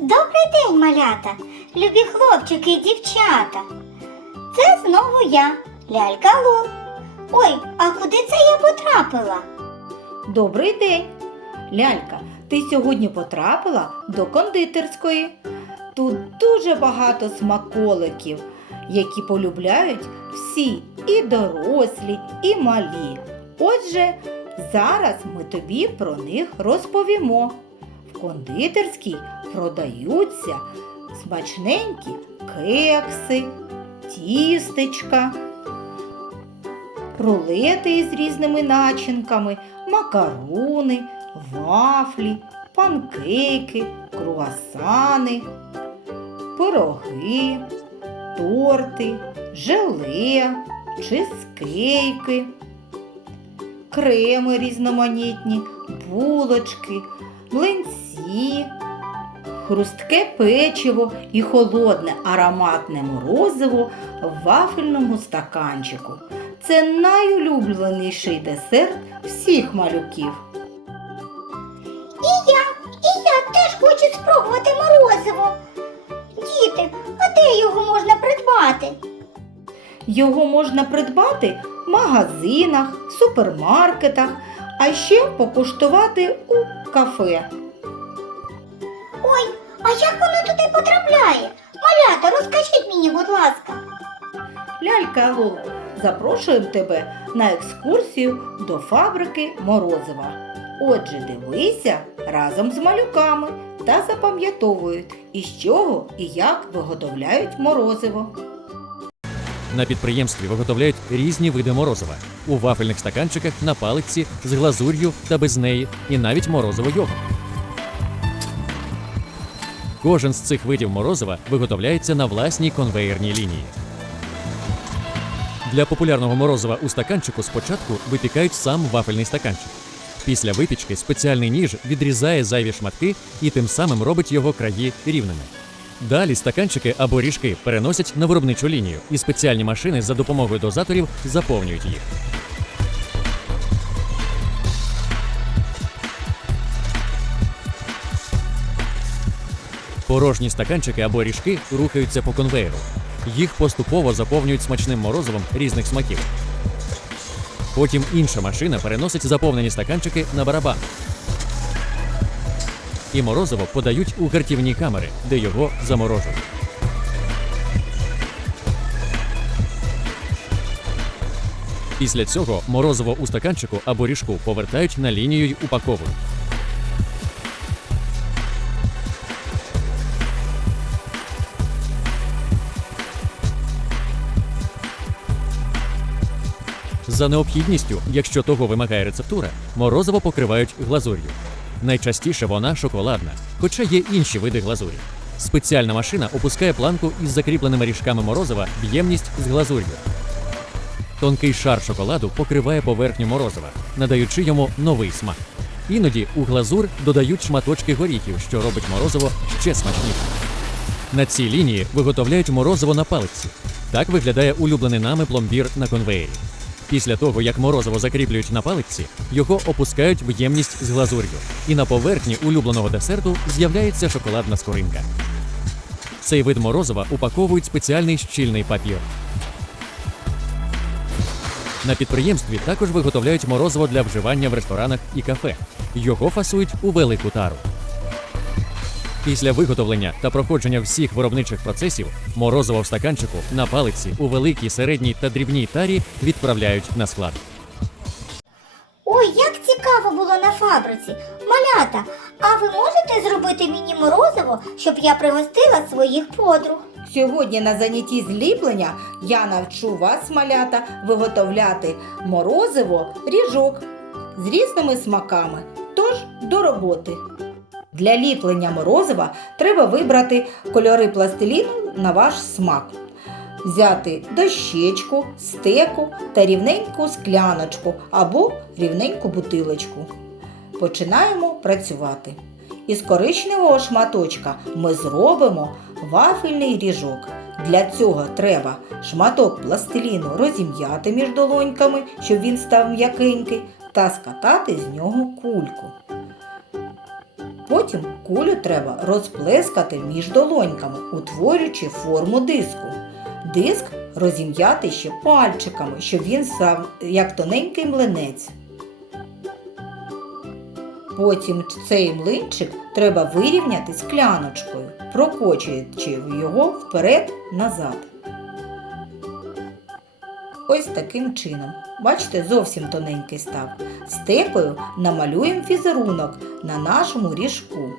Добрий день, малята, любі хлопчики і дівчата. Це знову я, лялька Лол. Ой, а куди це я потрапила? Добрий день! Лялька, ти сьогодні потрапила до кондитерської. Тут дуже багато смаколиків, які полюбляють всі і дорослі, і малі. Отже, зараз ми тобі про них розповімо. Кондитерській продаються смачненькі кекси, тістечка, рулети із різними начинками, макарони, вафлі, панкейки, круасани, пироги, торти, желе, чизкейки, креми різноманітні, булочки, млинці, хрустке печиво і холодне ароматне морозиво в вафельному стаканчику. Це найулюбленіший десерт всіх малюків. І я, і я теж хочу спробувати морозиво. Діти, а де його можна придбати? Його можна придбати в магазинах, супермаркетах, а ще покуштувати у кафе. Ой, а як воно туди потрапляє? Малята, розкажіть мені, будь ласка. Лялька Лол, запрошуємо тебе на екскурсію до фабрики Морозива. Отже, дивися разом з малюками та запам'ятовують, із чого і як виготовляють морозиво. На підприємстві виготовляють різні види морозива у вафельних стаканчиках на палиці з глазур'ю та без неї, і навіть морозиво йогурт. Кожен з цих видів морозива виготовляється на власній конвеєрній лінії. Для популярного морозива у стаканчику спочатку випікають сам вафельний стаканчик. Після випічки спеціальний ніж відрізає зайві шматки і тим самим робить його краї рівними. Далі стаканчики або ріжки переносять на виробничу лінію, і спеціальні машини за допомогою дозаторів заповнюють їх. Порожні стаканчики або ріжки рухаються по конвеєру. Їх поступово заповнюють смачним морозивом різних смаків. Потім інша машина переносить заповнені стаканчики на барабан. І морозиво подають у гартівні камери, де його заморожують. Після цього морозиво у стаканчику або ріжку повертають на лінію й упаковують. За необхідністю, якщо того вимагає рецептура, морозиво покривають глазур'ю. Найчастіше вона шоколадна, хоча є інші види глазурі. Спеціальна машина опускає планку із закріпленими ріжками морозива в ємність з глазур'ю. Тонкий шар шоколаду покриває поверхню морозива, надаючи йому новий смак. Іноді у глазур додають шматочки горіхів, що робить морозиво ще смачніше. На цій лінії виготовляють морозиво на палиці. Так виглядає улюблений нами пломбір на конвеєрі. Після того, як морозиво закріплюють на палиці, його опускають в ємність з глазур'ю, і на поверхні улюбленого десерту з'являється шоколадна скоринка. Цей вид морозива упаковують спеціальний щільний папір. На підприємстві також виготовляють морозиво для вживання в ресторанах і кафе. Його фасують у велику тару. Після виготовлення та проходження всіх виробничих процесів морозиво в стаканчику на палиці у великій, середній та дрібній тарі відправляють на склад. Ой, як цікаво було на фабриці. Малята, а ви можете зробити мені морозиво, щоб я пригостила своїх подруг? Сьогодні на занятті зліплення я навчу вас, малята, виготовляти морозиво ріжок з різними смаками. Тож до роботи. Для ліплення морозива треба вибрати кольори пластиліну на ваш смак. Взяти дощечку, стеку та рівненьку скляночку або рівненьку бутилочку. Починаємо працювати. Із коричневого шматочка ми зробимо вафельний ріжок. Для цього треба шматок пластиліну розім'яти між долоньками, щоб він став м'якенький, та скатати з нього кульку. Потім кулю треба розплескати між долоньками, утворюючи форму диску. Диск розім'яти ще пальчиками, щоб він став як тоненький млинець. Потім цей млинчик треба вирівняти скляночкою, прокочуючи його вперед-назад. Ось таким чином. Бачите, зовсім тоненький став. Стекою намалюємо фізерунок на нашому ріжку,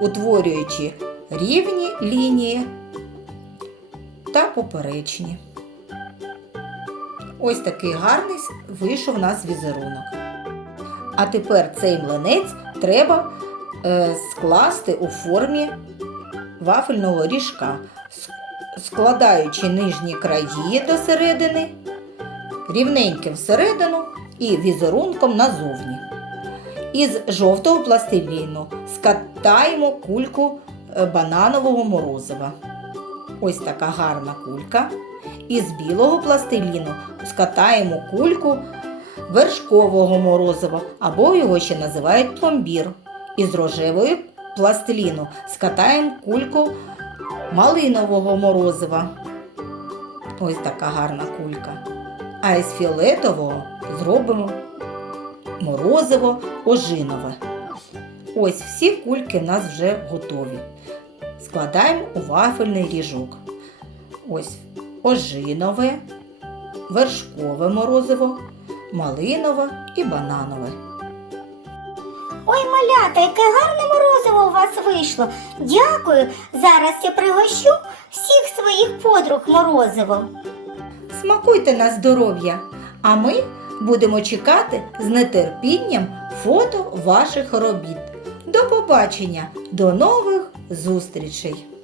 утворюючи рівні лінії та поперечні. Ось такий гарний вийшов у нас візерунок. А тепер цей млинець треба е, скласти у формі вафельного ріжка, складаючи нижні краї до середини, рівненько всередину і візерунком назовні. Із жовтого пластиліну скатаємо кульку е, бананового морозива. Ось така гарна кулька. Із білого пластиліну скатаємо кульку вершкового морозива, або його ще називають пломбір. Із рожевої пластиліну скатаємо кульку малинового морозива. Ось така гарна кулька. А із фіолетового зробимо морозиво ожинове. Ось всі кульки в нас вже готові. Складаємо у вафельний ріжок. Ось ожинове, вершкове морозиво, малинове і бананове. Ой, малята, яке гарне морозиво у вас вийшло. Дякую. Зараз я пригощу всіх своїх подруг морозивом. Смакуйте на здоров'я, а ми будемо чекати з нетерпінням фото ваших робіт. До побачення, до нових зустрічей!